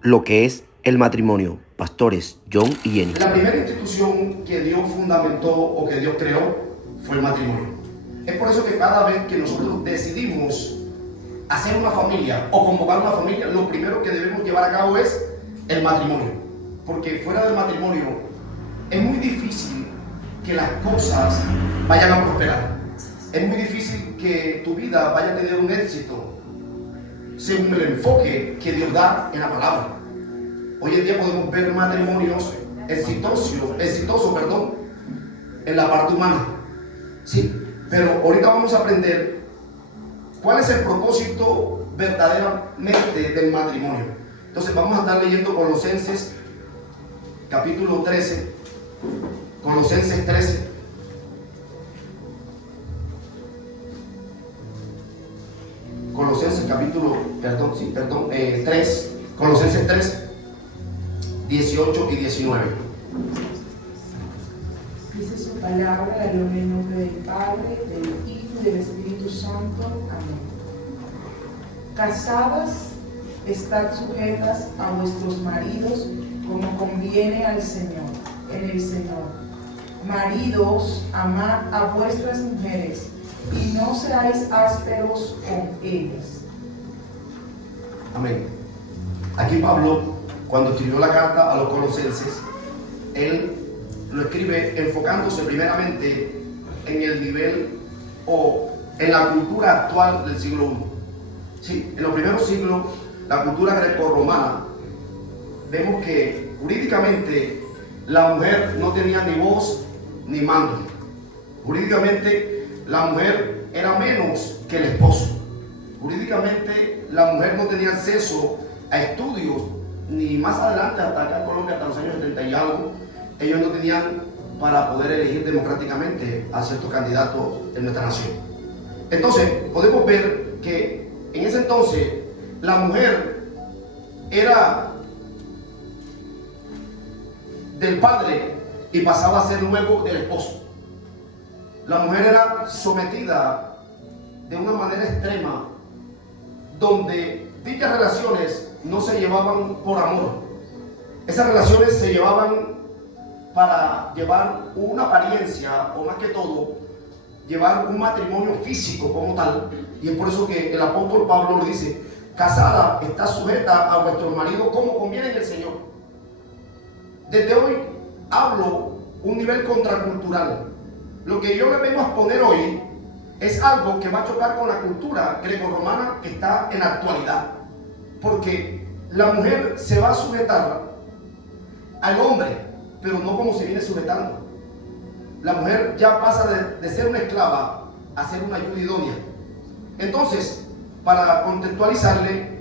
lo que es el matrimonio. Pastores John y Jenny. La primera institución que Dios fundamentó o que Dios creó fue el matrimonio. Es por eso que cada vez que nosotros decidimos hacer una familia o convocar una familia, lo primero que debemos llevar a cabo es el matrimonio. Porque fuera del matrimonio es muy difícil que las cosas vayan a prosperar. Es muy difícil que tu vida vaya a tener un éxito según el enfoque que Dios da en la palabra. Hoy en día podemos ver matrimonios exitosos, en la parte humana. Sí, pero ahorita vamos a aprender cuál es el propósito verdaderamente del matrimonio. Entonces vamos a estar leyendo Colosenses capítulo 13, Colosenses 13. Colosenses capítulo, 3, Colosenses 3, 18 y 19. Dice su palabra, en el nombre del Padre, del Hijo y del Espíritu Santo. Amén. Casadas, estad sujetas a vuestros maridos como conviene al Señor, en el Señor. Maridos, amad a vuestras mujeres y no seáis ásperos con ellas. Amén. Aquí Pablo, cuando escribió la carta a los colosenses, él lo escribe enfocándose primeramente en el nivel o en la cultura actual del siglo I. Sí, en los primeros siglos, la cultura grecorromana, vemos que jurídicamente la mujer no tenía ni voz ni mando. Jurídicamente la mujer era menos que el esposo. Jurídicamente la mujer no tenía acceso a estudios, ni más adelante hasta acá en Colombia, hasta los años 70 y algo, ellos no tenían para poder elegir democráticamente a ciertos candidatos en nuestra nación. Entonces podemos ver que en ese entonces la mujer era del padre y pasaba a ser luego del esposo. La mujer era sometida de una manera extrema, donde dichas relaciones no se llevaban por amor. Esas relaciones se llevaban para llevar una apariencia, o más que todo, llevar un matrimonio físico como tal. Y es por eso que el apóstol Pablo le dice: casada, está sujeta a vuestro marido como conviene en el Señor. Desde hoy hablo un nivel contracultural. Lo que yo le vengo a exponer hoy es algo que va a chocar con la cultura grecorromana que está en la actualidad. Porque la mujer se va a sujetar al hombre, pero no como se viene sujetando. La mujer ya pasa de ser una esclava a ser una ayuda idónea. Entonces, para contextualizarle,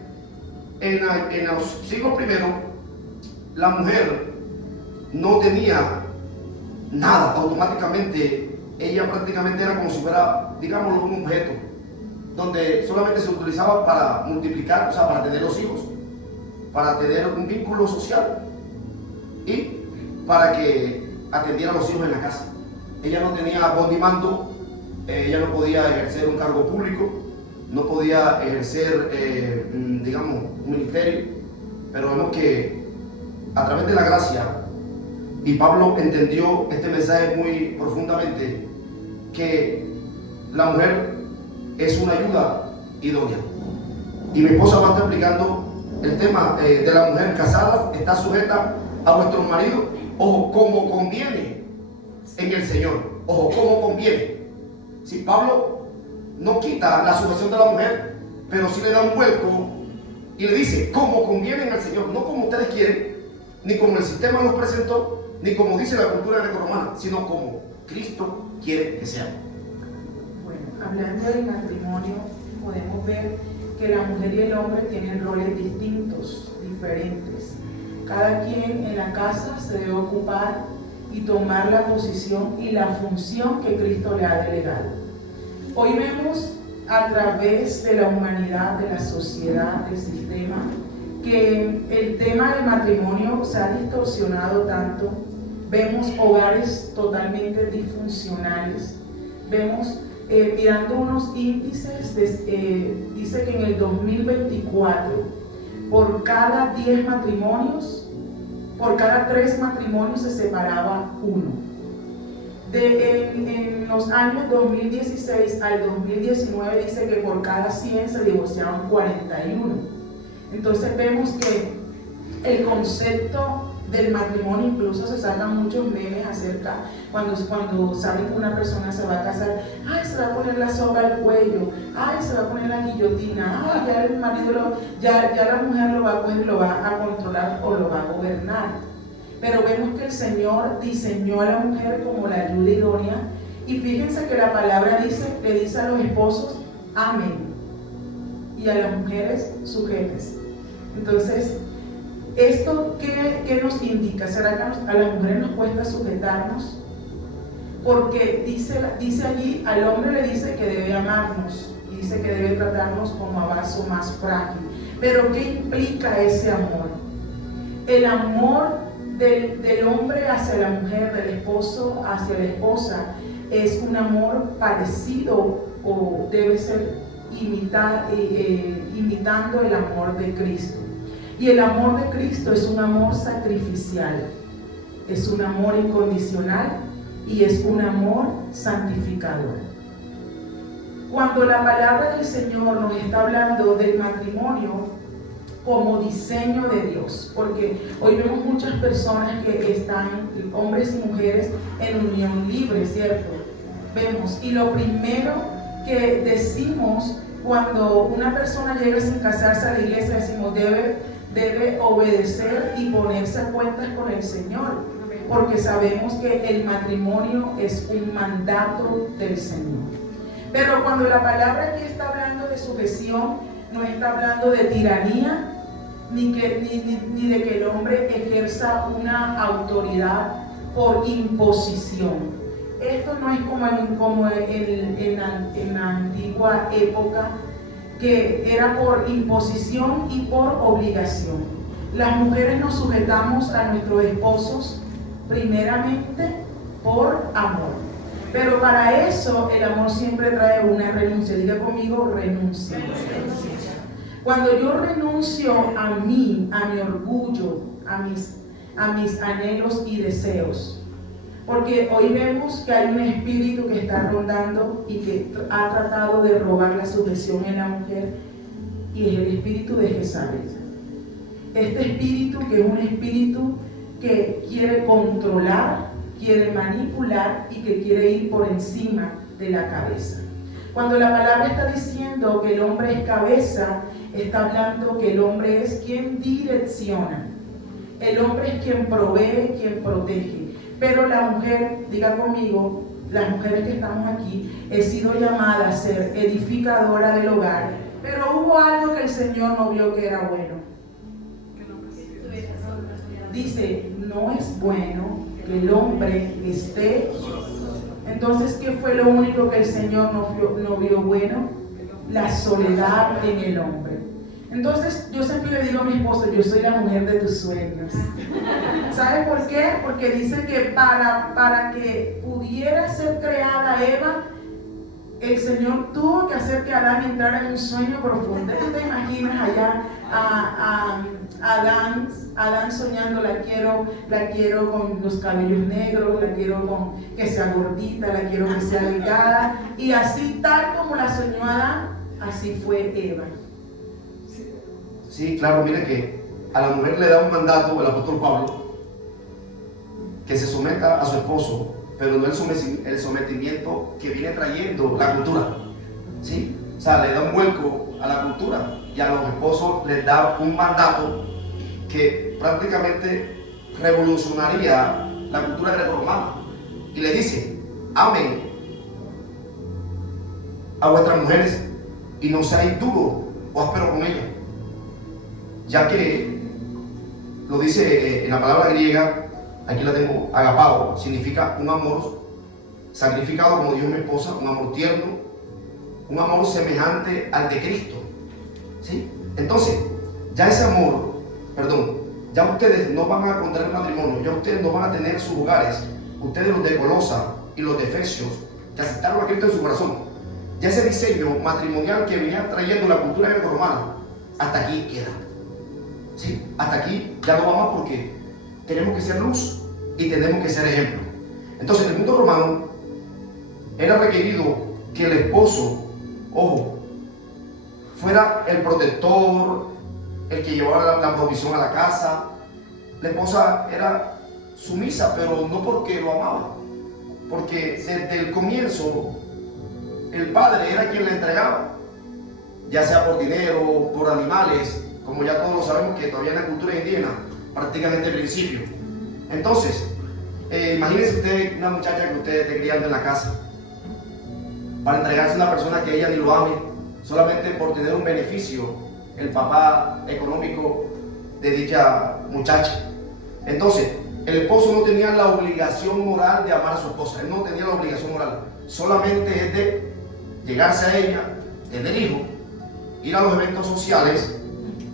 en los siglos primeros, la mujer no tenía nada. Automáticamente ella prácticamente era como si fuera, digámoslo, un objeto, donde solamente se utilizaba para multiplicar, o sea, para tener los hijos, para tener un vínculo social y para que atendiera a los hijos en la casa. Ella no tenía voz ni mando, ella no podía ejercer un cargo público, no podía ejercer, digamos, un ministerio, pero vemos que a través de la gracia, y Pablo entendió este mensaje muy profundamente, que la mujer es una ayuda idónea. Y mi esposa va a estar explicando el tema de la mujer casada, está sujeta a vuestros maridos, ojo, como conviene en el Señor, ojo, como conviene. Si Pablo no quita la sujeción de la mujer, pero sí le da un vuelco y le dice, como conviene en el Señor, no como ustedes quieren, ni como el sistema nos presentó, ni como dice la cultura grecorromana, sino como Cristo quiere que sea. Bueno, hablando del matrimonio, podemos ver que la mujer y el hombre tienen roles distintos, diferentes. Cada quien en la casa se debe ocupar y tomar la posición y la función que Cristo le ha delegado. Hoy vemos a través de la humanidad, de la sociedad, del sistema, que el tema del matrimonio se ha distorsionado tanto. Vemos hogares totalmente disfuncionales. Vemos, mirando unos índices, dice que en el 2024 por cada 10 matrimonios, por cada 3 matrimonios se separaba uno. En los años 2016 al 2019 dice que por cada 100 se divorciaban 41. Entonces vemos que el concepto del matrimonio, incluso se sacan muchos memes acerca cuando saben que una persona se va a casar. Ay, se va a poner la soga al cuello, ay, se va a poner la guillotina, ay, ya el marido ya la mujer lo va a coger, lo va a controlar o lo va a gobernar. Pero vemos que el Señor diseñó a la mujer como la ayuda idónea, y fíjense que la palabra le dice a los esposos, amén, y a las mujeres, sujétense. Entonces, ¿esto qué nos indica? ¿Será que a las mujeres nos cuesta sujetarnos? Porque dice allí, al hombre le dice que debe amarnos, y dice que debe tratarnos como a vaso más frágil. Pero ¿qué implica ese amor? El amor del hombre hacia la mujer, del esposo hacia la esposa, es un amor parecido o debe ser imitando el amor de Cristo. Y el amor de Cristo es un amor sacrificial, es un amor incondicional y es un amor santificador. Cuando la palabra del Señor nos está hablando del matrimonio como diseño de Dios, porque hoy vemos muchas personas que están, hombres y mujeres, en unión libre, ¿cierto? Vemos, y lo primero que decimos cuando una persona llega sin casarse a la iglesia, decimos debe obedecer y ponerse a cuentas con el Señor, porque sabemos que el matrimonio es un mandato del Señor. Pero cuando la palabra aquí está hablando de sujeción, no está hablando de tiranía, ni de que el hombre ejerza una autoridad por imposición. Esto no es como en la antigua época, que era por imposición y por obligación. Las mujeres nos sujetamos a nuestros esposos primeramente por amor. Pero para eso el amor siempre trae una renuncia. Diga conmigo, renuncia. Cuando yo renuncio a mí, a mi orgullo, a mis anhelos y deseos, porque hoy vemos que hay un espíritu que está rondando y que ha tratado de robar la sujeción en la mujer, y es el espíritu de Jezabel. Este espíritu, que es un espíritu que quiere controlar, quiere manipular y que quiere ir por encima de la cabeza. Cuando la palabra está diciendo que el hombre es cabeza, está hablando que el hombre es quien direcciona. El hombre es quien provee, quien protege. Pero la mujer, diga conmigo, las mujeres que estamos aquí, he sido llamada a ser edificadora del hogar. Pero hubo algo que el Señor no vio que era bueno. Dice, no es bueno que el hombre esté. Entonces, ¿qué fue lo único que el Señor no vio bueno? La soledad en el hombre. Entonces, yo siempre le digo a mi esposo, yo soy la mujer de tus sueños. ¿Sabe por qué? Porque dice que para que pudiera ser creada Eva, el Señor tuvo que hacer que Adán entrara en un sueño profundo. ¿Tú te imaginas allá a Adán soñando, la quiero con los cabellos negros, la quiero con que sea gordita, la quiero que sea delgada, y así tal como la soñó Adán, así fue Eva? Sí, claro, mire que a la mujer le da un mandato el apóstol Pablo, que se someta a su esposo, pero no el sometimiento que viene trayendo la cultura, ¿sí? O sea, le da un vuelco a la cultura, y a los esposos les da un mandato que prácticamente revolucionaría la cultura grecorromana, y le dice, amen a vuestras mujeres y no seáis duros o ásperos con ellas, ya que lo dice en la palabra griega. Aquí la tengo, agapao, significa un amor sacrificado, como dijo mi esposa, un amor tierno, un amor semejante al de Cristo, ¿sí? Entonces, ya ese amor, ya ustedes no van a contraer matrimonio, ya ustedes no van a tener sus hogares, ustedes los de Colosa y los de Efesios, que aceptaron a Cristo en su corazón, ya ese diseño matrimonial que venía trayendo la cultura grecorromana, hasta aquí queda. ¿Sí? Hasta aquí ya no vamos porque tenemos que ser luz y tenemos que ser ejemplo. Entonces, en el mundo romano era requerido que el esposo, ojo, fuera el protector, el que llevara la provisión a la casa. La esposa era sumisa, pero no porque lo amaba, porque desde el comienzo el padre era quien le entregaba, ya sea por dinero, por animales, como ya todos lo sabemos que todavía en la cultura indígena prácticamente principio. Entonces, imagínense usted una muchacha que usted esté criando en la casa para entregarse a una persona que ella ni lo ame, solamente por tener un beneficio, el papá económico de dicha muchacha. Entonces, el esposo no tenía la obligación moral de amar a su esposa, él no tenía la obligación moral, solamente es de llegarse a ella, tener hijos, ir a los eventos sociales,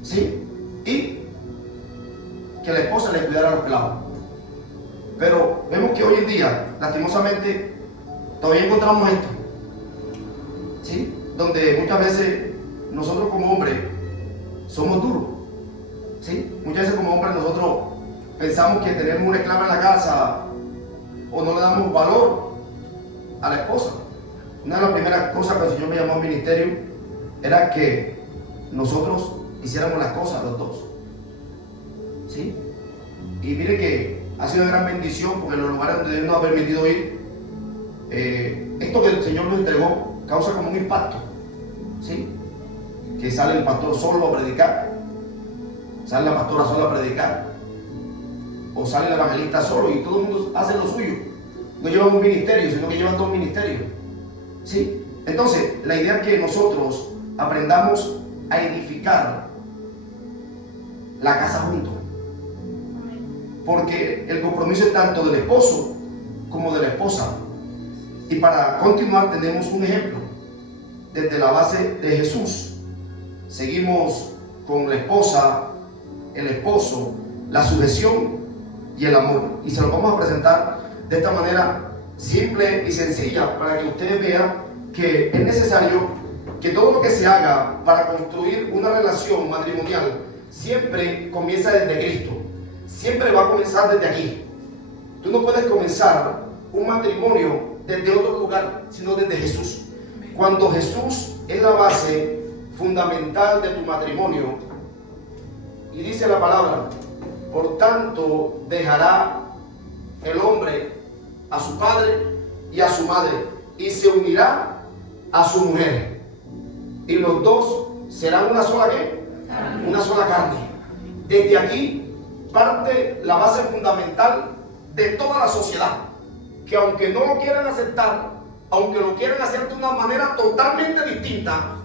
¿sí? Y que la esposa le cuidara a los clavos. Pero vemos que hoy en día, lastimosamente, todavía encontramos esto, ¿sí? Donde muchas veces nosotros como hombres somos duros, ¿sí? Muchas veces como hombres nosotros pensamos que tenemos una esclava en la casa o no le damos valor a la esposa. Una de las primeras cosas que el Señor me llamó al ministerio era que nosotros hiciéramos las cosas los dos, ¿sí? Y mire que ha sido una gran bendición porque en los lugares donde Dios nos ha permitido ir, esto que el Señor nos entregó causa como un impacto, ¿sí? Que sale el pastor solo a predicar, sale la pastora sola a predicar, o sale el evangelista solo y todo el mundo hace lo suyo. No llevan un ministerio, sino que llevan dos ministerios, ¿sí? Entonces, la idea es que nosotros aprendamos a edificar la casa juntos, porque el compromiso es tanto del esposo como de la esposa. Y para continuar tenemos un ejemplo desde la base de Jesús. Seguimos con la esposa, el esposo, la sujeción y el amor, y se lo vamos a presentar de esta manera simple y sencilla para que ustedes vean que es necesario que todo lo que se haga para construir una relación matrimonial siempre comienza desde Cristo, siempre va a comenzar desde aquí. Tú no puedes comenzar un matrimonio desde otro lugar, sino desde Jesús. Cuando Jesús es la base fundamental de tu matrimonio, y dice la palabra, por tanto dejará el hombre a su padre y a su madre, y se unirá a su mujer, y los dos serán una sola ¿qué? Una sola carne. Desde aquí parte la base fundamental de toda la sociedad, que aunque no lo quieran aceptar, aunque lo quieran hacer de una manera totalmente distinta,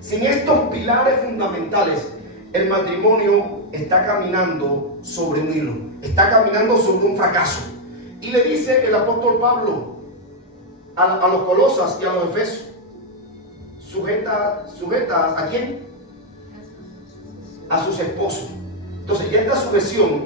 sin estos pilares fundamentales, el matrimonio está caminando sobre un hilo, está caminando sobre un fracaso. Y le dice el apóstol Pablo a los Colosas y a los Efesios, sujetas ¿a quién? A sus esposos. Entonces ya esta sujeción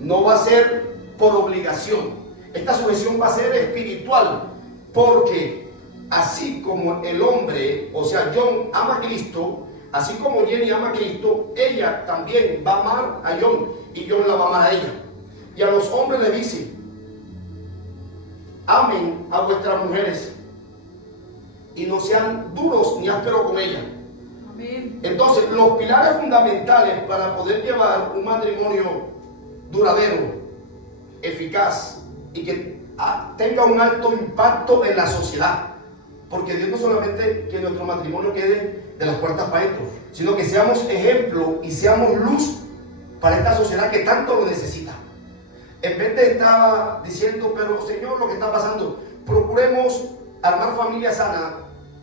no va a ser por obligación, esta sujeción va a ser espiritual, porque así como el hombre, o sea, John ama a Cristo, así como Jenny ama a Cristo, ella también va a amar a John y John la va a amar a ella. Y a los hombres le dice, amen a vuestras mujeres y no sean duros ni ásperos con ellas. Amén. Entonces, los pilares fundamentales para poder llevar un matrimonio duradero, eficaz y que tenga un alto impacto en la sociedad. Porque Dios no solamente que nuestro matrimonio quede de las puertas para adentro, sino que seamos ejemplo y seamos luz para esta sociedad que tanto lo necesita. En vez de estar diciendo, pero Señor, lo que está pasando, procuremos armar familia sana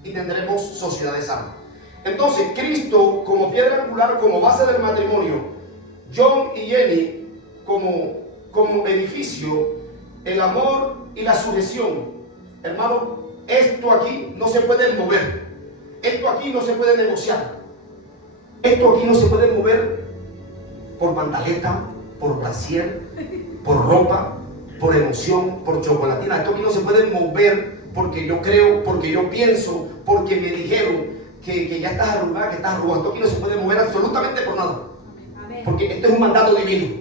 y tendremos sociedades sanas. Entonces, Cristo como piedra angular, como base del matrimonio, John y Jenny como edificio, el amor y la sujeción. Hermano, esto aquí no se puede mover, esto aquí no se puede negociar, esto aquí no se puede mover por pantaleta, por brasier, por ropa, por emoción, por chocolatina. Esto aquí no se puede mover porque yo creo, porque yo pienso, porque me dijeron que ya estás arrugada, que estás arrugada. Esto aquí no se puede mover absolutamente por nada. Porque esto es un mandato divino.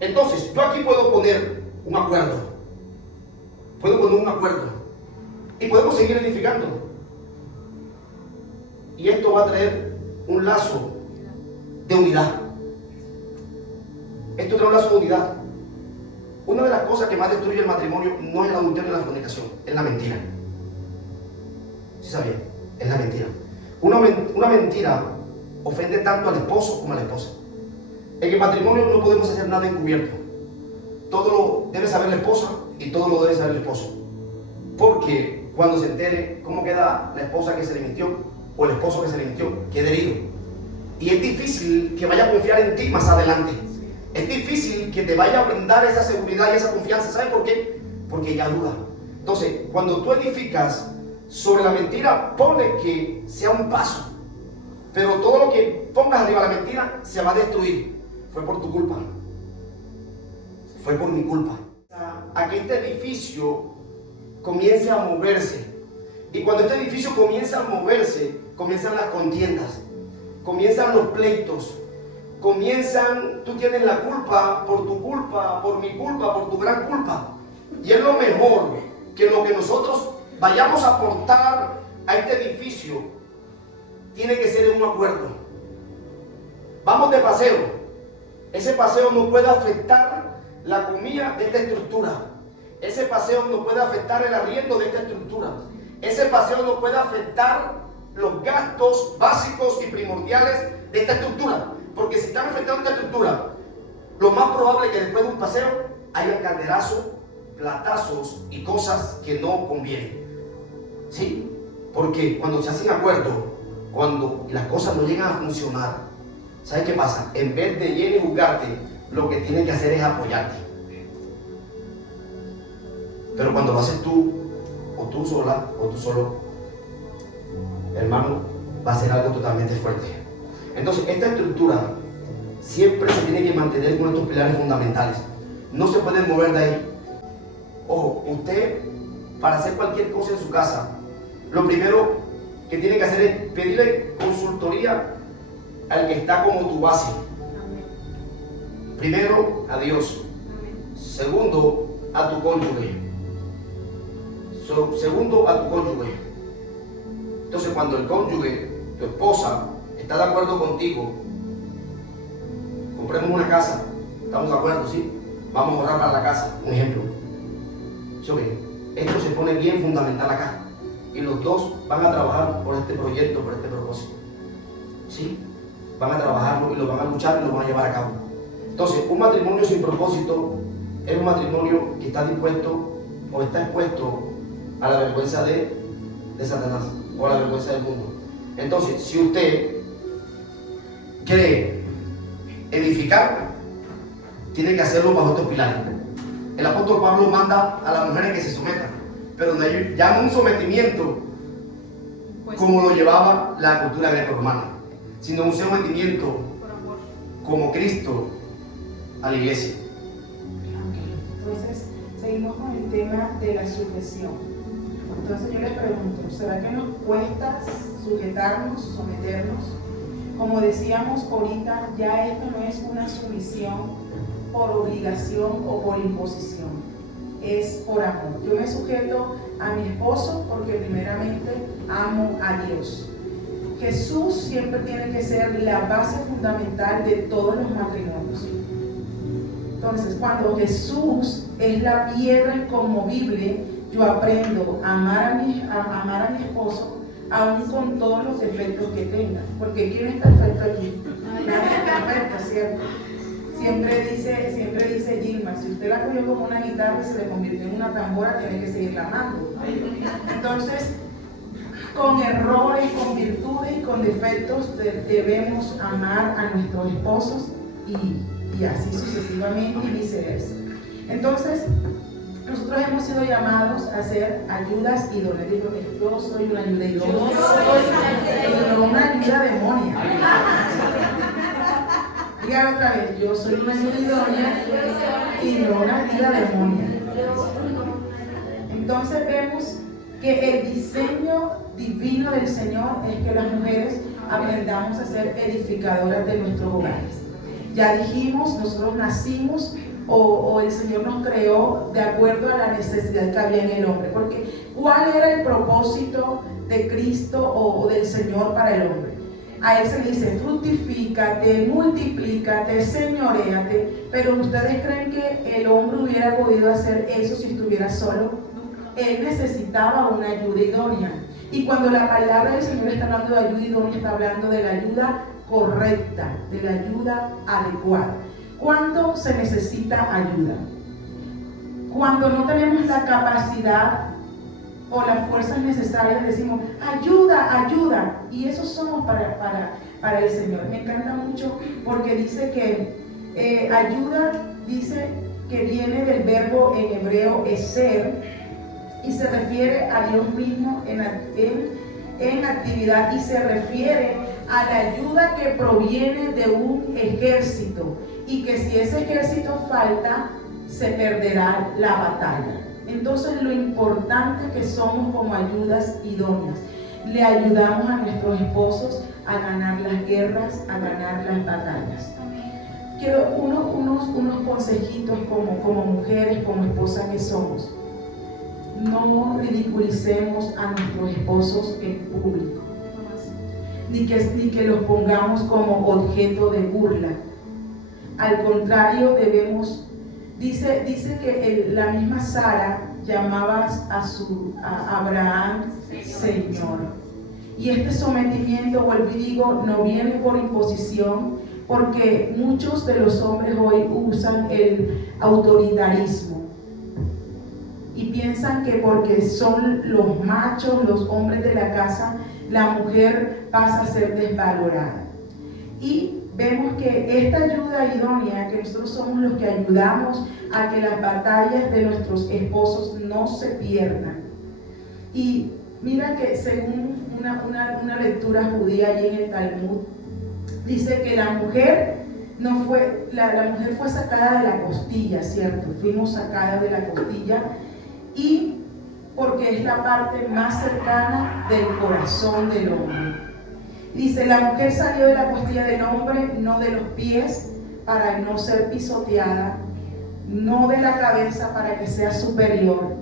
Entonces, yo aquí puedo poner un acuerdo. Puedo poner un acuerdo. Y podemos seguir edificando. Y esto va a traer un lazo de unidad. Esto trae un lazo de unidad. Una de las cosas que más destruye el matrimonio no es el adulterio y la fornicación, es la mentira. ¿Sí sabían? Es la mentira. Una mentira ofende tanto al esposo como a la esposa. En el matrimonio no podemos hacer nada encubierto. Todo lo debe saber la esposa y todo lo debe saber el esposo. Porque cuando se entere cómo queda la esposa que se le mintió o el esposo que se le mintió, queda herido. Y es difícil que vaya a confiar en ti más adelante. Es difícil que te vaya a brindar esa seguridad y esa confianza. ¿Sabes por qué? Porque ya duda. Entonces, cuando tú edificas sobre la mentira, ponle que sea un paso. Pero todo lo que pongas arriba de la mentira se va a destruir. Fue por tu culpa. Fue por mi culpa. A que este edificio comience a moverse. Y cuando este edificio comienza a moverse, comienzan las contiendas, comienzan los pleitos. Tú tienes la culpa, por tu culpa, por mi culpa, por tu gran culpa. Y es lo mejor que lo que nosotros vayamos a aportar a este edificio tiene que ser en un acuerdo. Vamos de paseo. Ese paseo no puede afectar la comida de esta estructura. Ese paseo no puede afectar el arriendo de esta estructura. Ese paseo no puede afectar los gastos básicos y primordiales de esta estructura. Porque si están afectando esta estructura, lo más probable es que después de un paseo haya calderazos, platazos y cosas que no convienen. ¿Sí? Porque cuando se hacen acuerdos, cuando las cosas no llegan a funcionar, ¿sabes qué pasa? En vez de llegar y juzgarte, lo que tienen que hacer es apoyarte. Pero cuando lo haces tú, o tú sola, o tú solo, hermano, va a ser algo totalmente fuerte. Entonces, esta estructura siempre se tiene que mantener con estos pilares fundamentales. No se pueden mover de ahí. Ojo, usted, para hacer cualquier cosa en su casa, lo primero que tiene que hacer es pedirle consultoría al que está como tu base. Primero, a Dios. Segundo, a tu cónyuge. Segundo, a tu cónyuge. Entonces, cuando el cónyuge, tu esposa, está de acuerdo contigo, compremos una casa, estamos de acuerdo, ¿sí? Vamos a ahorrar para la casa, un ejemplo. Esto se pone bien fundamental acá. Y los dos van a trabajar por este proyecto, por este propósito. ¿Sí? Van a trabajarlo y lo van a luchar y lo van a llevar a cabo. Entonces, un matrimonio sin propósito es un matrimonio que está dispuesto o está expuesto a la vergüenza de Satanás o a la vergüenza del mundo. Entonces, si usted quiere edificar, tiene que hacerlo bajo estos pilares. El apóstol Pablo manda a las mujeres que se sometan, pero ya no un sometimiento como lo llevaba la cultura greco-romana, sino un sometimiento como Cristo a la iglesia. Entonces, seguimos con el tema de la sujeción. Entonces yo les pregunto, ¿será que nos cuesta sujetarnos, someternos? Como decíamos ahorita, ya esto no es una sumisión por obligación o por imposición, es por amor. Yo me sujeto a mi esposo porque primeramente amo a Dios. Jesús siempre tiene que ser la base fundamental de todos los matrimonios. Entonces, cuando Jesús es la piedra inconmovible, yo aprendo a amar a mi esposo, aún con todos los defectos que tenga. Porque ¿quién es perfecto aquí? Nadie es perfecto, ¿cierto? Siempre dice Gilma, si usted la cogió como una guitarra y se le convirtió en una tambora, tiene que seguirla amando. Entonces, con errores, con virtudes y con defectos debemos amar a nuestros esposos y así sucesivamente y viceversa. Entonces, nosotros hemos sido llamados a ser ayudas idóneas. Digo que yo soy una ayuda idónea. Yo soy una ayuda demonia. Diga otra vez, yo soy una ayuda idónea y no una ayuda demonia. Entonces vemos que el diseño divino del Señor es que las mujeres aprendamos a ser edificadoras de nuestros hogares. Ya dijimos, nosotros nacimos o el Señor nos creó de acuerdo a la necesidad que había en el hombre. Porque ¿cuál era el propósito de Cristo o del Señor para el hombre? A él se le dice, fructifícate, multiplícate, señoréate. Pero ¿ustedes creen que el hombre hubiera podido hacer eso si estuviera solo? Él necesitaba una ayuda idónea. Y cuando la palabra del Señor está hablando de ayuda idónea, está hablando de la ayuda correcta, de la ayuda adecuada. ¿Cuándo se necesita ayuda? Cuando no tenemos la capacidad o las fuerzas necesarias, decimos, ayuda, ayuda. Y eso somos para el Señor. Me encanta mucho porque dice que ayuda, dice que viene del verbo en hebreo eser, y se refiere a Dios mismo en actividad, y se refiere a la ayuda que proviene de un ejército, y que si ese ejército falta, se perderá la batalla. Entonces, lo importante que somos como ayudas idóneas, le ayudamos a nuestros esposos a ganar las guerras, a ganar las batallas. Quiero unos consejitos como mujeres, como esposas que somos. No ridiculicemos a nuestros esposos en público, ni que los pongamos como objeto de burla. Al contrario, debemos, dice que la misma Sara llamaba a Abraham Señor. Y este sometimiento, vuelvo y digo, no viene por imposición, porque muchos de los hombres hoy usan el autoritarismo y piensan que porque son los machos, los hombres de la casa, la mujer pasa a ser desvalorada. Y vemos que esta ayuda idónea, que nosotros somos los que ayudamos a que las batallas de nuestros esposos no se pierdan. Y mira que según una lectura judía allí en el Talmud, dice que la mujer la mujer fue sacada de la costilla, ¿cierto? Fuimos sacadas de la costilla, y porque es la parte más cercana del corazón del hombre. Dice, la mujer salió de la costilla del hombre, no de los pies, para no ser pisoteada, no de la cabeza para que sea superior,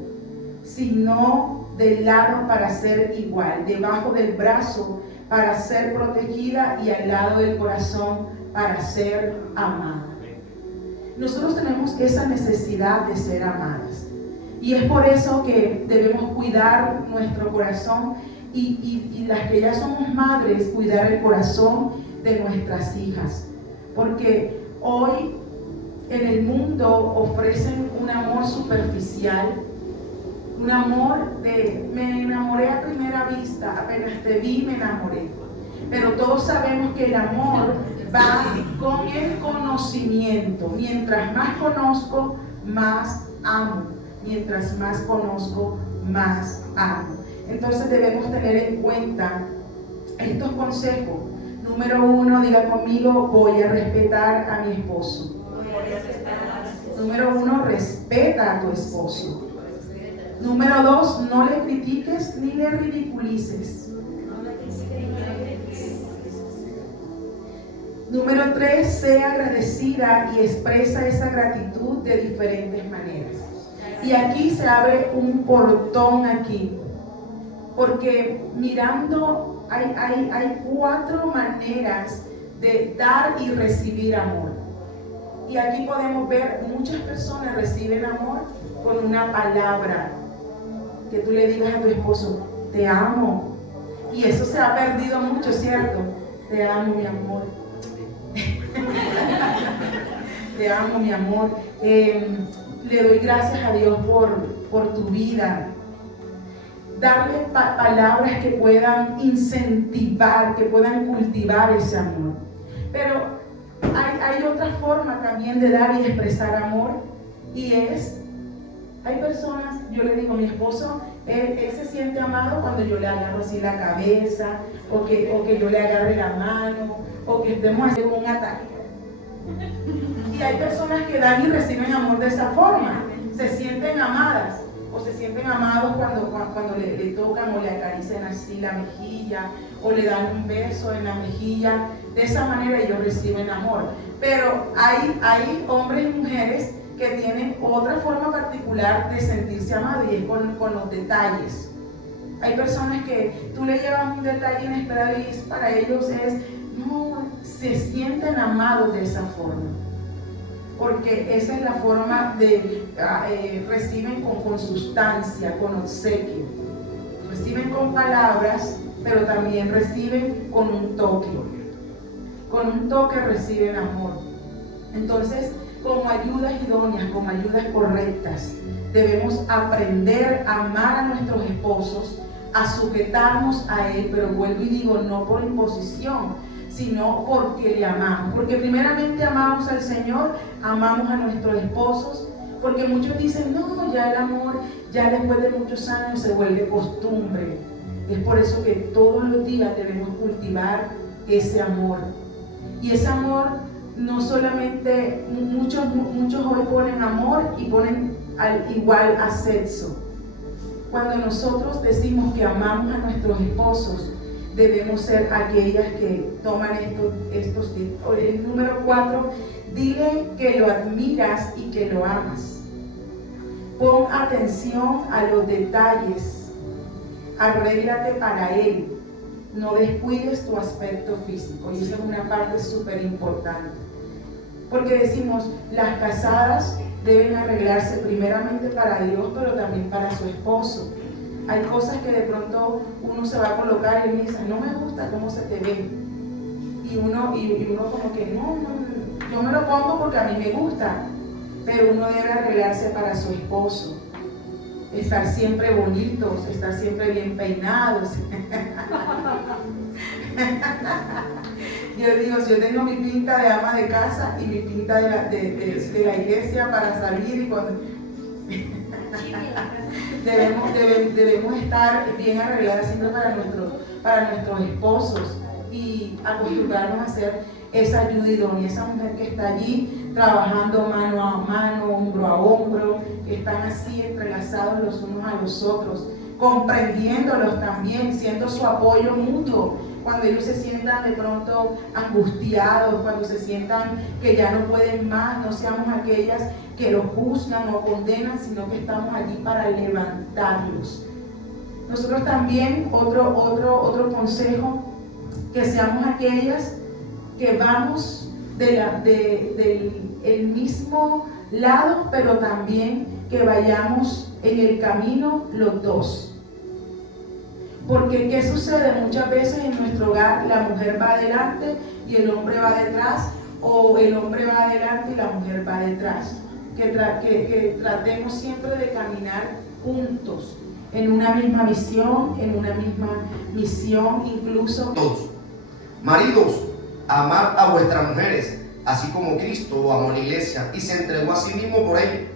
sino del lado para ser igual, debajo del brazo para ser protegida y al lado del corazón para ser amada. Nosotros tenemos esa necesidad de ser amadas. Y es por eso que debemos cuidar nuestro corazón y las que ya somos madres, cuidar el corazón de nuestras hijas. Porque hoy en el mundo ofrecen un amor superficial, un amor de me enamoré a primera vista, apenas te vi me enamoré. Pero todos sabemos que el amor va con el conocimiento. Mientras más conozco, más amo. Mientras más conozco, más amo. Entonces debemos tener en cuenta estos consejos. Número 1, diga conmigo, voy a respetar a mi esposo. Número 1, respeta a tu esposo. Número 2, no le critiques ni le ridiculices. Número 3, sea agradecida y expresa esa gratitud de diferentes maneras. Y aquí se abre un portón aquí, porque mirando hay 4 maneras de dar y recibir amor. Y aquí podemos ver muchas personas reciben amor con una palabra, que tú le digas a tu esposo, te amo. Y eso se ha perdido mucho, ¿cierto? Te amo, mi amor. Te amo, mi amor. Le doy gracias a Dios por tu vida. Darle palabras que puedan incentivar, que puedan cultivar ese amor. Pero hay otra forma también de dar y expresar amor, y hay personas, yo le digo, mi esposo, él se siente amado cuando yo le agarro así la cabeza, o que yo le agarre la mano, o que estemos haciendo un ataque. Y hay personas que dan y reciben amor de esa forma, se sienten amadas, o se sienten amados cuando le tocan o le acarician así la mejilla, o le dan un beso en la mejilla. De esa manera ellos reciben amor. Pero hay hombres y mujeres que tienen otra forma particular de sentirse amados y es con los detalles. Hay personas que tú le llevas un detalle inesperado y para ellos no, se sienten amados de esa forma. Porque esa es la forma de, reciben con sustancia, con obsequio. Reciben con palabras, pero también reciben con un toque. Con un toque reciben amor. Entonces, como ayudas idóneas, como ayudas correctas, debemos aprender a amar a nuestros esposos, a sujetarnos a él, pero vuelvo y digo, no por imposición, sino porque le amamos. Porque primeramente amamos al Señor, amamos a nuestros esposos, porque muchos dicen, no, ya el amor, ya después de muchos años se vuelve costumbre. Es por eso que todos los días debemos cultivar ese amor. Y ese amor no solamente, muchos hoy ponen amor y ponen igual a sexo. Cuando nosotros decimos que amamos a nuestros esposos, debemos ser aquellas que toman estos tips. El número 4, dile que lo admiras y que lo amas. Pon atención a los detalles. Arréglate para él. No descuides tu aspecto físico. Y esa es una parte súper importante. Porque decimos, las casadas deben arreglarse primeramente para Dios, pero también para su esposo. Hay cosas que de pronto uno se va a colocar y dice, no me gusta cómo se te ve. Y uno como que, no, yo me lo pongo porque a mí me gusta. Pero uno debe arreglarse para su esposo. Estar siempre bonitos, estar siempre bien peinados. Yo digo, yo tengo mi pinta de ama de casa y mi pinta de la iglesia para salir y cuando... debemos estar bien arregladas siempre para nuestros esposos y acostumbrarnos a hacer esa ayuda idónea, esa mujer que está allí trabajando mano a mano, hombro a hombro, que están así entrelazados los unos a los otros, comprendiéndolos también, siendo su apoyo mutuo. Cuando ellos se sientan de pronto angustiados, cuando se sientan que ya no pueden más, no seamos aquellas que los juzgan o condenan, sino que estamos allí para levantarlos. Nosotros también, otro consejo, que seamos aquellas que vamos del mismo lado, pero también que vayamos en el camino los dos. Porque ¿qué sucede? Muchas veces en nuestro hogar la mujer va adelante y el hombre va detrás, o el hombre va adelante y la mujer va detrás. Que tratemos siempre de caminar juntos, en una misma visión, en una misma misión, incluso. Todos. Maridos, amad a vuestras mujeres, así como Cristo amó a la iglesia y se entregó a sí mismo por ella,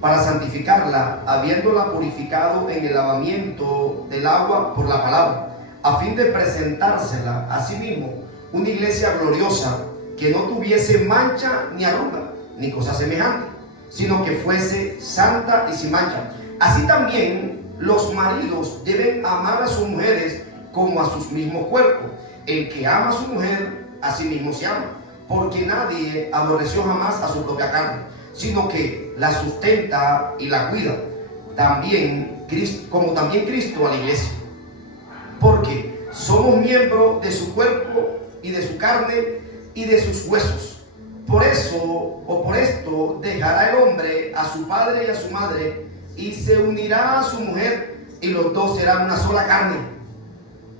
para santificarla, habiéndola purificado en el lavamiento del agua por la palabra, a fin de presentársela a sí mismo una iglesia gloriosa, que no tuviese mancha ni arruga, ni cosa semejante, sino que fuese santa y sin mancha. Así también los maridos deben amar a sus mujeres como a sus mismos cuerpos. El que ama a su mujer, a sí mismo se ama, porque nadie aborreció jamás a su propia carne, sino que la sustenta y la cuida, como también Cristo a la iglesia, porque somos miembros de su cuerpo y de su carne y de sus huesos. Por esto dejará el hombre a su padre y a su madre, y se unirá a su mujer, y los dos serán una sola carne.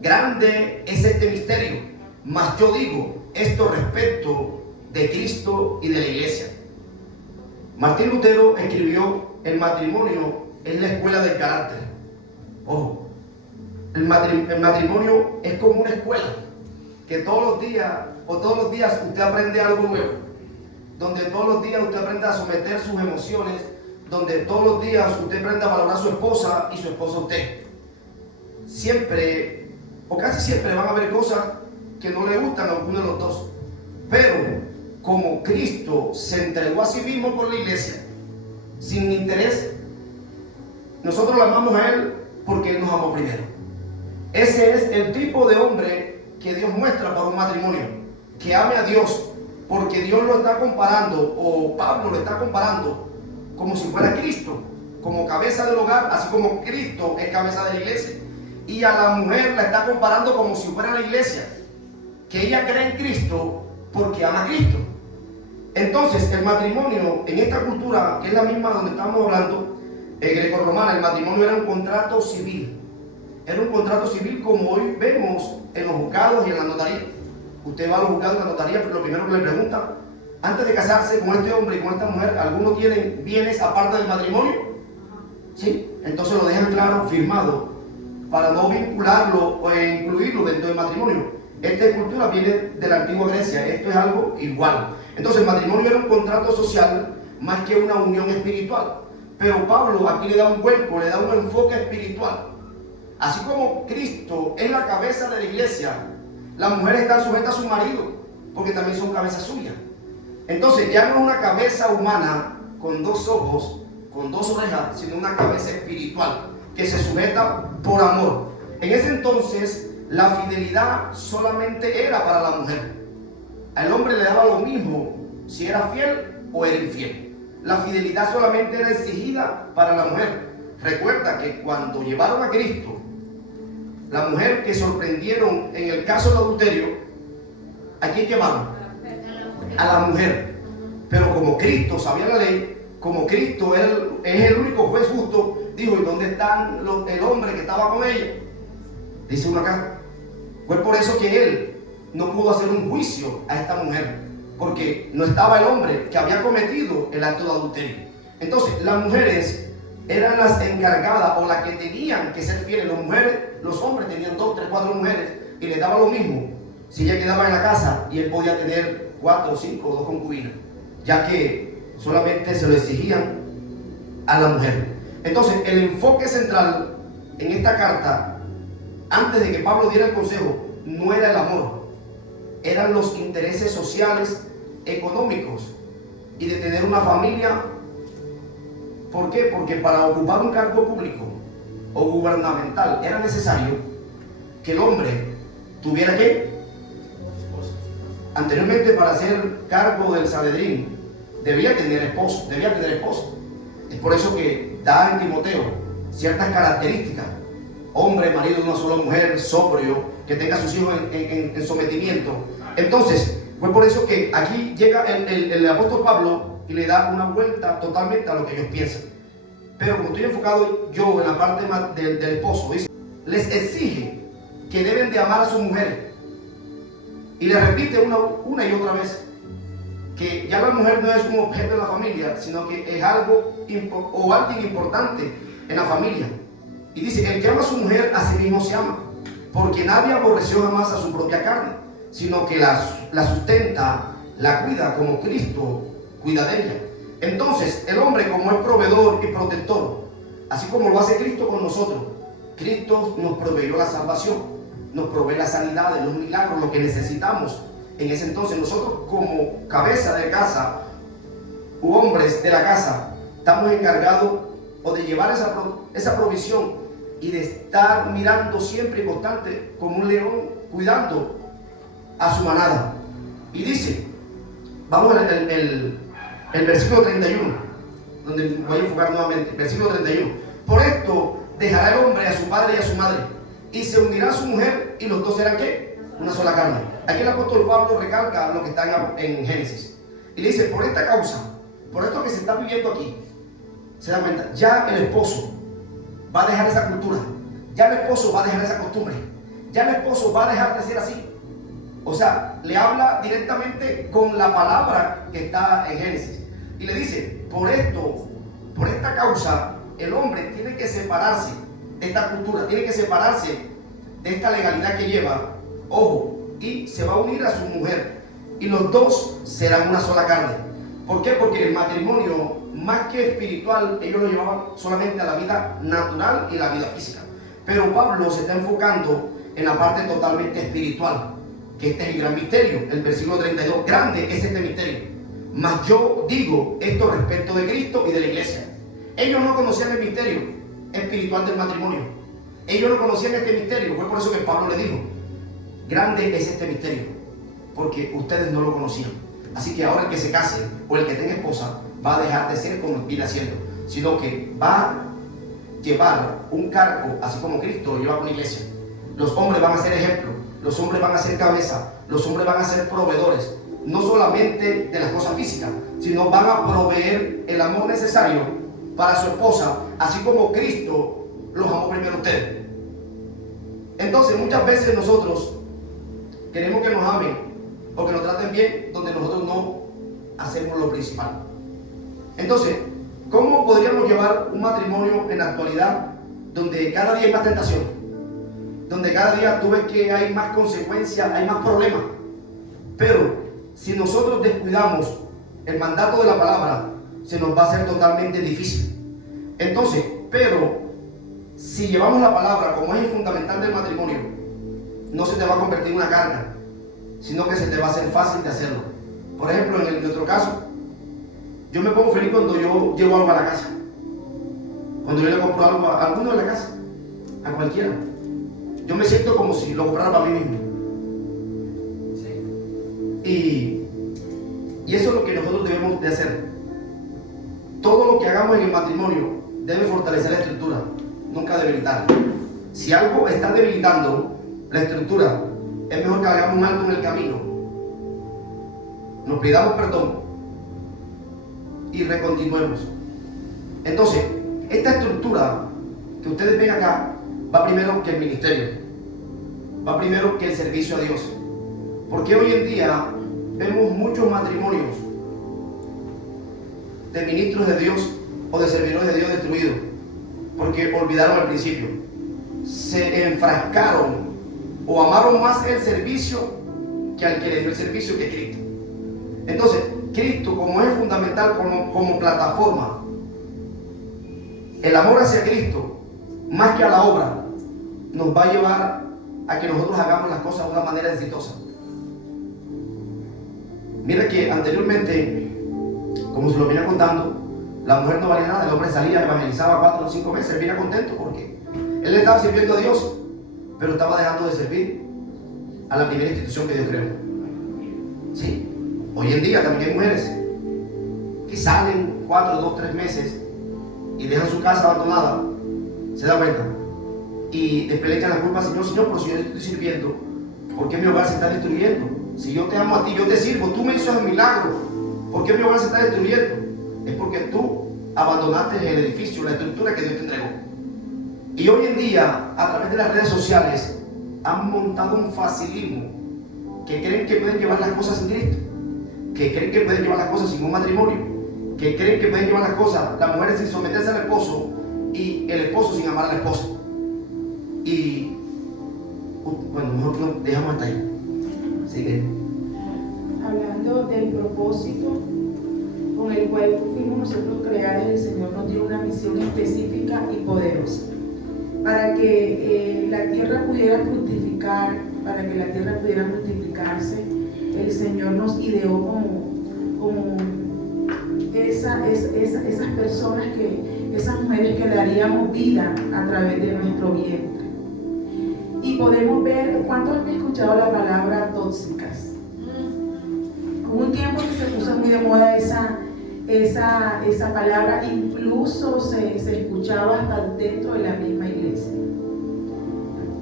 Grande es este misterio, mas yo digo esto respecto de Cristo y de la iglesia. Martín Lutero escribió: el matrimonio es la escuela del carácter. Ojo, el matrimonio es como una escuela, que todos los días usted aprende algo nuevo, donde todos los días usted aprende a someter sus emociones, donde todos los días usted aprende a valorar a su esposa y su esposa a usted. Siempre, o casi siempre, van a haber cosas que no le gustan a alguno de los dos, pero como Cristo se entregó a sí mismo por la iglesia, sin interés, nosotros lo amamos a Él porque Él nos amó primero. Ese es el tipo de hombre que Dios muestra para un matrimonio, que ame a Dios, porque Dios lo está comparando, o Pablo lo está comparando, como si fuera Cristo, como cabeza del hogar, así como Cristo es cabeza de la iglesia. Y a la mujer la está comparando como si fuera la iglesia, que ella cree en Cristo porque ama a Cristo. Entonces, el matrimonio en esta cultura, que es la misma donde estamos hablando, grecorromana, el matrimonio era un contrato civil. Era un contrato civil como hoy vemos en los juzgados y en la notaría. Usted va a los juzgados y a la notaría, pero lo primero que le preguntan, antes de casarse con este hombre y con esta mujer, ¿alguno tiene bienes aparte del matrimonio? ¿Sí? Entonces lo dejan claro, firmado, para no vincularlo o incluirlo dentro del matrimonio. Esta cultura viene de la antigua Grecia, esto es algo igual. Entonces el matrimonio era un contrato social más que una unión espiritual. Pero Pablo aquí le da un vuelco, le da un enfoque espiritual. Así como Cristo es la cabeza de la iglesia, las mujeres están sujetas a su marido, porque también son cabezas suyas. Entonces ya no es una cabeza humana con dos ojos, con dos orejas, sino una cabeza espiritual que se sujeta por amor. En ese entonces la fidelidad solamente era para la mujer. Al hombre le daba lo mismo si era fiel o era infiel. La fidelidad solamente era exigida para la mujer. Recuerda que cuando llevaron a Cristo, la mujer que sorprendieron en el caso del adulterio, ¿a quién llevaron? A la mujer. Pero como Cristo sabía la ley, como Cristo es el único juez justo, dijo, ¿y dónde está el hombre que estaba con ella? Dice uno acá. Fue por eso que él no pudo hacer un juicio a esta mujer, porque no estaba el hombre que había cometido el acto de adulterio. Entonces, las mujeres eran las encargadas o las que tenían que ser fieles. Los hombres tenían 2, 3, 4 mujeres y les daba lo mismo si ella quedaba en la casa y él podía tener 4 o 5 o 2 concubinas, ya que solamente se lo exigían a la mujer. Entonces, el enfoque central en esta carta, antes de que Pablo diera el consejo, no era el amor, eran los intereses sociales, económicos y de tener una familia. ¿Por qué? Porque para ocupar un cargo público o gubernamental era necesario que el hombre tuviera ¿qué? Anteriormente, para hacer cargo del Sanedrín, debía tener esposo, Es por eso que da en Timoteo ciertas características: hombre, marido de una sola mujer, sobrio, que tenga a sus hijos en sometimiento. Entonces, fue por eso que aquí llega el apóstol Pablo y le da una vuelta totalmente a lo que ellos piensan. Pero como estoy enfocado yo en la parte del esposo, dice, les exige que deben de amar a su mujer. Y le repite una y otra vez que ya la mujer no es un objeto de la familia, sino que es algo o alguien importante en la familia. Y dice, el que ama a su mujer a sí mismo se ama, porque nadie aborreció jamás a su propia carne, sino que la sustenta, la cuida como Cristo cuida de ella. Entonces, el hombre, como es proveedor y protector, así como lo hace Cristo con nosotros, Cristo nos proveyó la salvación, nos provee la sanidad, los milagros, lo que necesitamos. En ese entonces, nosotros como cabeza de casa, u hombres de la casa, estamos encargados o de llevar esa provisión y de estar mirando siempre y constante como un león, cuidando a su manada. Y dice, vamos al versículo 31, donde voy a enfocar nuevamente, versículo 31. Por esto dejará el hombre a su padre y a su madre, y se unirá a su mujer, y los dos serán ¿qué? Una sola carne. Aquí el apóstol Pablo recalca lo que está en Génesis, y le dice, por esta causa, por esto que se está viviendo aquí, se da cuenta, ya el esposo va a dejar esa cultura, ya el esposo va a dejar esa costumbre, ya el esposo va a dejar de ser así. O sea, le habla directamente con la palabra que está en Génesis. Y le dice, por esta causa, el hombre tiene que separarse de esta cultura, tiene que separarse de esta legalidad que lleva, ojo, y se va a unir a su mujer. Y los dos serán una sola carne. ¿Por qué? Porque el matrimonio, más que espiritual, ellos lo llevaban solamente a la vida natural y la vida física. Pero Pablo se está enfocando en la parte totalmente espiritual, que este es el gran misterio. El versículo 32, grande es este misterio, mas yo digo esto respecto de Cristo y de la iglesia. Ellos no conocían el misterio espiritual del matrimonio, ellos no conocían este misterio. Fue por eso que Pablo le dijo, grande es este misterio, porque ustedes no lo conocían. Así que ahora el que se case o el que tenga esposa va a dejar de ser como viene haciendo, sino que va a llevar un cargo, así como Cristo lo lleva con la iglesia. Los hombres van a ser ejemplo, los hombres van a ser cabeza, los hombres van a ser proveedores, no solamente de las cosas físicas, sino van a proveer el amor necesario para su esposa, así como Cristo los amó primero a ustedes. Entonces muchas veces nosotros queremos que nos amen o que nos traten bien donde nosotros no hacemos lo principal. Entonces, ¿cómo podríamos llevar un matrimonio en la actualidad donde cada día hay más tentación? Donde cada día tú ves que hay más consecuencias, hay más problemas. Pero si nosotros descuidamos el mandato de la palabra, se nos va a hacer totalmente difícil. Entonces, pero si llevamos la palabra como eje fundamental del matrimonio, no se te va a convertir en una carga, sino que se te va a hacer fácil de hacerlo. Por ejemplo, en nuestro caso, yo me pongo feliz cuando yo llevo algo a la casa. Cuando yo le compro algo a alguno de la casa, a cualquiera. Yo me siento como si lo comprara para mí mismo. Y eso es lo que nosotros debemos de hacer. Todo lo que hagamos en el matrimonio debe fortalecer la estructura, nunca debilitarla. Si algo está debilitando la estructura, es mejor que hagamos un alto en el camino, nos pidamos perdón y recontinuemos. Entonces, esta estructura que ustedes ven acá va primero que el ministerio, va primero que el servicio a Dios. Porque hoy en día vemos muchos matrimonios de ministros de Dios o de servidores de Dios destruidos porque olvidaron al principio, se enfrascaron o amaron más el servicio que al que le dio el servicio, que Cristo. Entonces, Cristo como es fundamental, como plataforma, el amor hacia Cristo más que a la obra nos va a llevar a que nosotros hagamos las cosas de una manera exitosa. Mira que anteriormente, como se lo venía contando, la mujer no valía nada, el hombre salía, evangelizaba 4 o 5 meses, él venía contento porque él estaba sirviendo a Dios, pero estaba dejando de servir a la primera institución que Dios creó. Sí, hoy en día también hay mujeres que salen 4, 2, 3 meses y dejan su casa abandonada, se da cuenta, y después le echan la culpa al Señor. Señor, pero si yo te estoy sirviendo, ¿por qué mi hogar se está destruyendo? Si yo te amo a ti, yo te sirvo, tú me hizo el milagro, ¿por qué mi hogar se está destruyendo? Es porque tú abandonaste el edificio, la estructura que Dios te entregó. Y hoy en día, a través de las redes sociales, han montado un facilismo que creen que pueden llevar las cosas sin Cristo, que creen que pueden llevar las cosas sin un matrimonio, que creen que pueden llevar las cosas, las mujeres sin someterse al esposo y el esposo sin amar a la esposa. Y bueno, mejor lo dejamos hasta ahí. Sigue. Hablando del propósito con el cual fuimos nosotros creados, el Señor nos dio una misión específica y poderosa para que la tierra pudiera fructificar, para que la tierra pudiera multiplicarse. El Señor nos ideó como esas personas, esas mujeres que daríamos vida a través de nuestro vientre. Y podemos ver, ¿cuántos han escuchado la palabra tóxicas? Hubo un tiempo que se puso muy de moda esa palabra, incluso se escuchaba hasta dentro de la misma iglesia.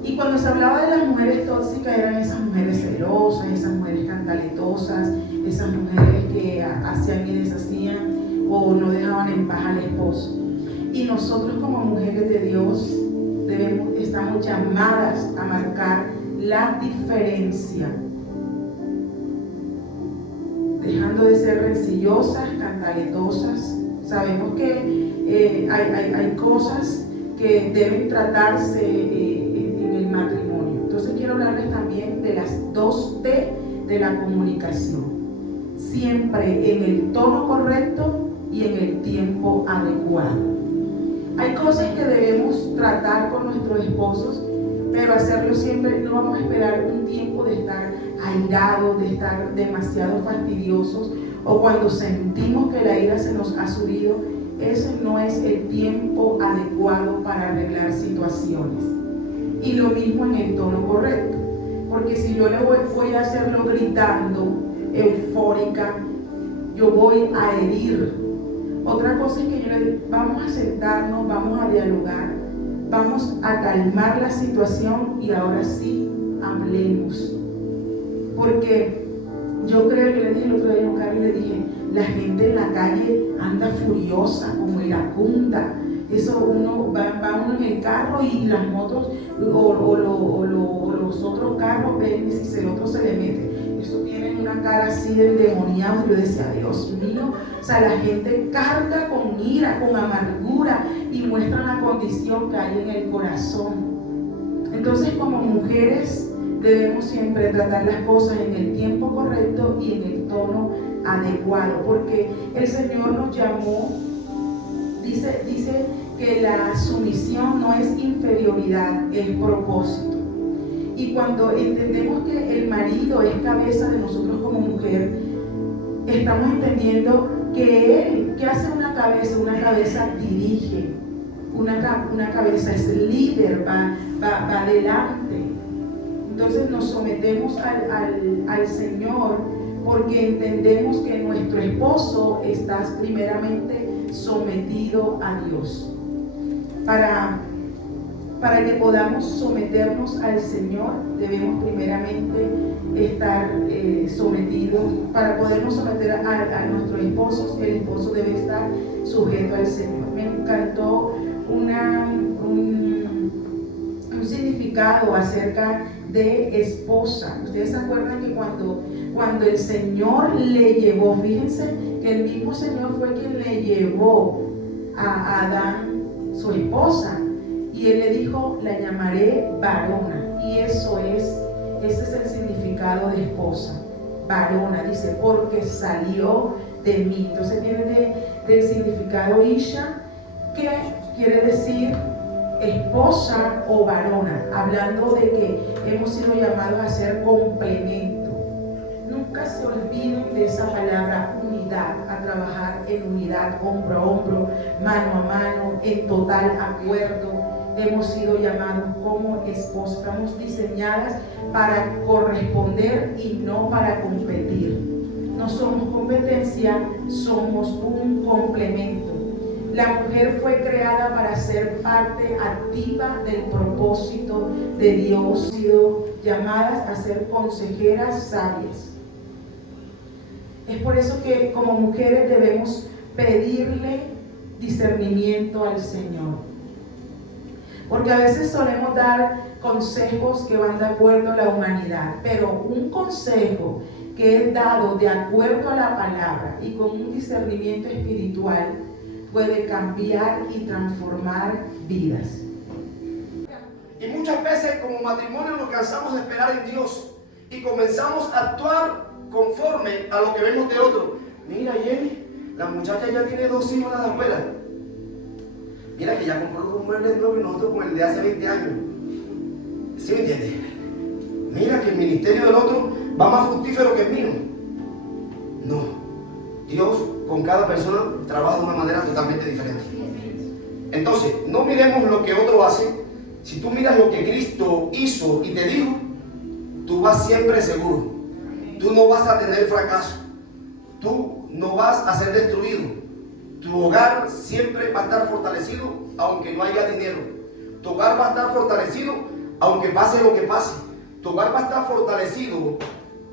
Y cuando se hablaba de las mujeres tóxicas, eran esas mujeres celosas, esas mujeres cantaletosas, esas mujeres que hacían y deshacían o no dejaban en paz al esposo. Y nosotros como mujeres de Dios estamos llamadas a marcar la diferencia, dejando de ser rencillosas, cantaletosas. Sabemos que hay cosas que deben tratarse en el matrimonio. Entonces quiero hablarles también de las 2 T de la comunicación. Siempre en el tono correcto y en el tiempo adecuado. Hay cosas que debemos tratar con nuestros esposos, pero hacerlo siempre. No vamos a esperar un tiempo de estar airados, de estar demasiado fastidiosos, o cuando sentimos que la ira se nos ha subido. Ese no es el tiempo adecuado para arreglar situaciones. Y lo mismo en el tono correcto, porque si yo voy a hacerlo gritando, eufórica, yo voy a herir. Otra cosa es que yo le digo, vamos a sentarnos, vamos a dialogar, vamos a calmar la situación y ahora sí hablemos. Porque yo creo que le dije el otro día a Carlos, le dije, la gente en la calle anda furiosa, como iracunda. Eso uno va uno en el carro y las motos o los otros carros ven y si el otro se le mete. Eso tiene una cara así de endemoniado. Yo decía, Dios mío, o sea, la gente carga con ira, con amargura y muestra la condición que hay en el corazón. Entonces, como mujeres, debemos siempre tratar las cosas en el tiempo correcto y en el tono adecuado, porque el Señor nos llamó, dice que la sumisión no es inferioridad, es propósito. Y cuando entendemos que el marido es cabeza de nosotros como mujer, estamos entendiendo que él, que hace una cabeza dirige, una cabeza es líder, va adelante. Entonces nos sometemos al Señor porque entendemos que nuestro esposo está primeramente sometido a Dios. Para que podamos someternos al Señor, debemos primeramente estar sometidos. Para podernos someter a nuestros esposos, el esposo debe estar sujeto al Señor. Me encantó un significado acerca de esposa. Ustedes se acuerdan que cuando el Señor le llevó, fíjense que el mismo Señor fue quien le llevó a Adán su esposa, y él le dijo, la llamaré varona, y ese es el significado de esposa, varona, dice, porque salió de mí. Entonces viene del significado Isha, que quiere decir esposa o varona, hablando de que hemos sido llamados a ser complemento. Nunca se olviden de esa palabra unidad, a trabajar en unidad, hombro a hombro, mano a mano, en total acuerdo. Hemos sido llamados como esposas, estamos diseñadas para corresponder y no para competir. No somos competencia, somos un complemento. La mujer fue creada para ser parte activa del propósito de Dios, sido llamadas a ser consejeras sabias. Es por eso que como mujeres debemos pedirle discernimiento al Señor. Porque a veces solemos dar consejos que van de acuerdo a la humanidad, pero un consejo que es dado de acuerdo a la palabra y con un discernimiento espiritual puede cambiar y transformar vidas. Y muchas veces como matrimonio nos cansamos de esperar en Dios y comenzamos a actuar conforme a lo que vemos de otro. Mira, Jenny, la muchacha ya tiene 2 hijos en la escuela. Mira que ya compró un mueble nuevo y nosotros con el de hace 20 años. ¿Sí me entiendes? Mira que el ministerio del otro va más fructífero que el mío. No. Dios con cada persona trabaja de una manera totalmente diferente. Entonces, no miremos lo que otro hace. Si tú miras lo que Cristo hizo y te dijo, tú vas siempre seguro. Tú no vas a tener fracaso. Tú no vas a ser destruido. Tu hogar siempre va a estar fortalecido aunque no haya dinero. Tu hogar va a estar fortalecido aunque pase lo que pase. Tu hogar va a estar fortalecido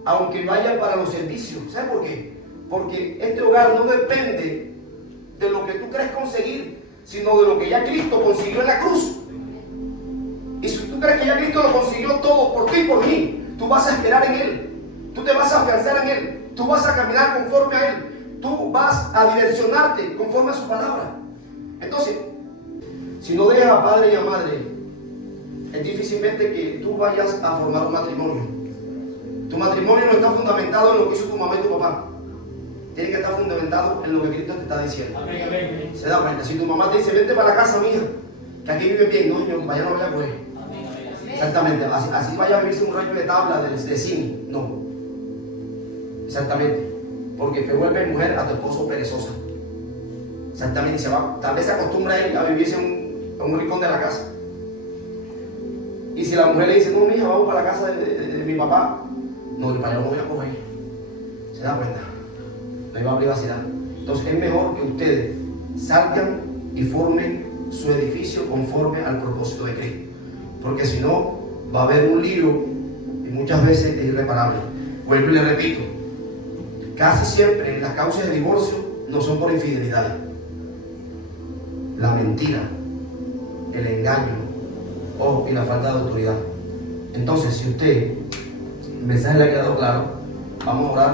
aunque no haya para los servicios. ¿Sabes por qué? Porque este hogar no depende de lo que tú crees conseguir, sino de lo que ya Cristo consiguió en la cruz. Y si tú crees que ya Cristo lo consiguió todo por ti y por mí, tú vas a esperar en Él. Tú te vas a afianzar en Él. Tú vas a caminar conforme a Él. Tú vas a direccionarte conforme a su palabra. Entonces, si no dejas a padre y a madre, es difícilmente que tú vayas a formar un matrimonio. Tu matrimonio no está fundamentado en lo que hizo tu mamá y tu papá. Tiene que estar fundamentado en lo que Cristo te está diciendo. Amén, amén. Se da cuenta. Si tu mamá te dice, vente para la casa, mía, que aquí vive bien, no, señor, vaya no vaya a poder. Exactamente. Así vaya a vivirse un rollo de tabla de cine. No. Exactamente. Porque te vuelve mujer a tu esposo perezosa. Exactamente. Se va, tal vez se acostumbra él a vivirse en un rincón de la casa. Y si la mujer le dice, no, mija, vamos para la casa de mi papá, no, para allá no voy a coger. ¿Se da cuenta? No hay más privacidad. Entonces es mejor que ustedes salgan y formen su edificio conforme al propósito de Cristo. Porque si no, va a haber un lío y muchas veces es irreparable. Vuelvo y le repito, casi siempre las causas de divorcio no son por infidelidad. La mentira, el engaño, y la falta de autoridad. Entonces, si usted, el mensaje le ha quedado claro, vamos a orar.